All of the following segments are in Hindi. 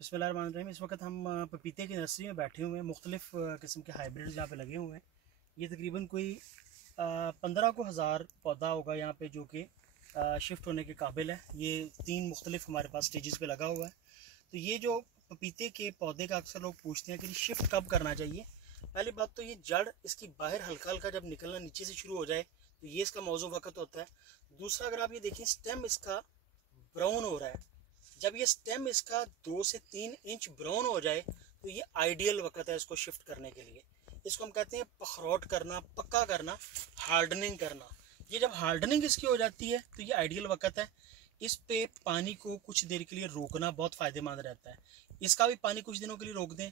बिस्मिल्लाहिर्रहमानिर्रहीम। इस वक्त हम पपीते की नर्सरी में बैठे हुए हैं। मुख्तलिफ़ किस्म के हाइब्रिड्स यहाँ पे लगे हुए हैं। ये तकरीबन कोई 15 को हज़ार पौधा होगा यहाँ पे जो कि शिफ्ट होने के काबिल है। ये 3 मुख्तलिफ हमारे पास स्टेजेस पे लगा हुआ है। तो ये जो पपीते के पौधे का अक्सर लोग पूछते हैं कि शिफ्ट कब करना चाहिए। पहली बात तो ये जड़ इसकी बाहर हल्का हल्का जब निकलना नीचे से शुरू हो जाए तो ये इसका मौजू वक्त होता है। दूसरा, अगर आप ये देखें, स्टेम इसका ब्राउन हो रहा है। जब ये स्टेम इसका 2 से 3 इंच ब्राउन हो जाए तो ये आइडियल वक्त है इसको शिफ्ट करने के लिए। इसको हम कहते हैं पखरौट करना, पक्का करना, हार्डनिंग करना। ये जब हार्डनिंग इसकी हो जाती है तो ये आइडियल वक्त है। इस पे पानी को कुछ देर के लिए रोकना बहुत फ़ायदेमंद रहता है। इसका भी पानी कुछ दिनों के लिए रोक दें।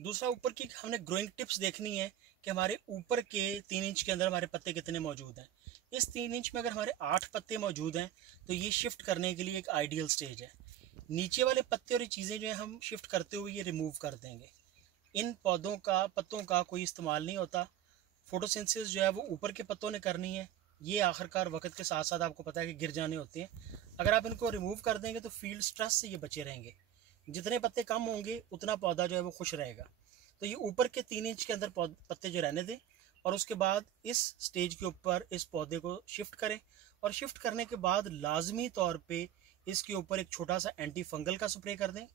दूसरा, ऊपर की हमने ग्रोइंग टिप्स देखनी है कि हमारे ऊपर के 3 इंच के अंदर हमारे पत्ते कितने मौजूद हैं। इस 3 इंच में अगर हमारे 8 पत्ते मौजूद हैं तो ये शिफ्ट करने के लिए एक आइडियल स्टेज है। नीचे वाले पत्ते और ये चीज़ें जो है हम शिफ्ट करते हुए ये रिमूव कर देंगे। इन पौधों का पत्तों का कोई इस्तेमाल नहीं होता। फोटोसिंथेसिस जो है वो ऊपर के पत्तों ने करनी है। ये आखिरकार वक्त के साथ साथ आपको पता है कि गिर जाने होते हैं। अगर आप इनको रिमूव कर देंगे तो फील्ड स्ट्रेस से ये बचे रहेंगे। जितने पत्ते कम होंगे उतना पौधा जो है वो खुश रहेगा। तो ये ऊपर के 3 इंच के अंदर पत्ते जो रहने दें और उसके बाद इस स्टेज के ऊपर इस पौधे को शिफ्ट करें। और शिफ्ट करने के बाद लाजमी तौर पे इसके ऊपर एक छोटा सा एंटी फंगल का स्प्रे कर दें।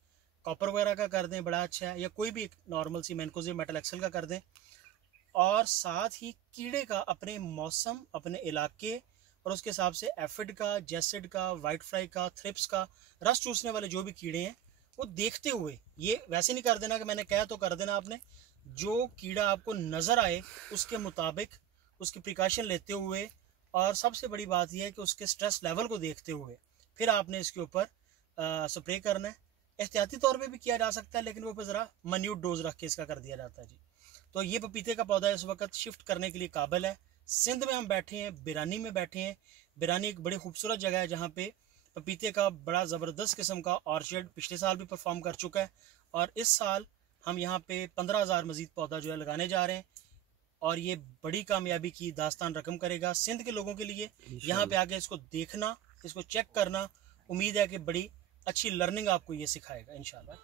कॉपर वगैरह का कर दें, बड़ा अच्छा है, या कोई भी एक नॉर्मल सी मैनकोजेब मेटल एक्सेल का कर दें। और साथ ही कीड़े का अपने मौसम, अपने इलाके और उसके हिसाब से एफिड का, जेसिड का, वाइट फ्लाई का, थ्रिप्स का, रस चूसने वाले जो भी कीड़े हैं वो देखते हुए, ये वैसे नहीं कर देना कि मैंने कहा तो कर देना। आपने जो कीड़ा आपको नज़र आए उसके मुताबिक उसकी प्रिकॉशन लेते हुए, और सबसे बड़ी बात यह है कि उसके स्ट्रेस लेवल को देखते हुए फिर आपने इसके ऊपर स्प्रे करना है। एहतियाती तौर पे भी किया जा सकता है लेकिन वो ज़रा मन्यूट डोज रख के इसका कर दिया जाता है जी। तो ये पपीते का पौधा इस वक्त शिफ्ट करने के लिए काबिल है। सिंध में हम बैठे हैं, बिरानी में बैठे हैं। बिरानी एक बड़ी खूबसूरत जगह है जहाँ पे पपीते का बड़ा ज़बरदस्त किस्म का ऑर्चर्ड पिछले साल भी परफॉर्म कर चुका है। और इस साल हम यहाँ पे 15,000 मजीद पौधा जो है लगाने जा रहे हैं और ये बड़ी कामयाबी की दास्तान रकम करेगा सिंध के लोगों के लिए। यहाँ पे आके इसको देखना, इसको चेक करना, उम्मीद है कि बड़ी अच्छी लर्निंग आपको ये सिखाएगा इंशाल्लाह।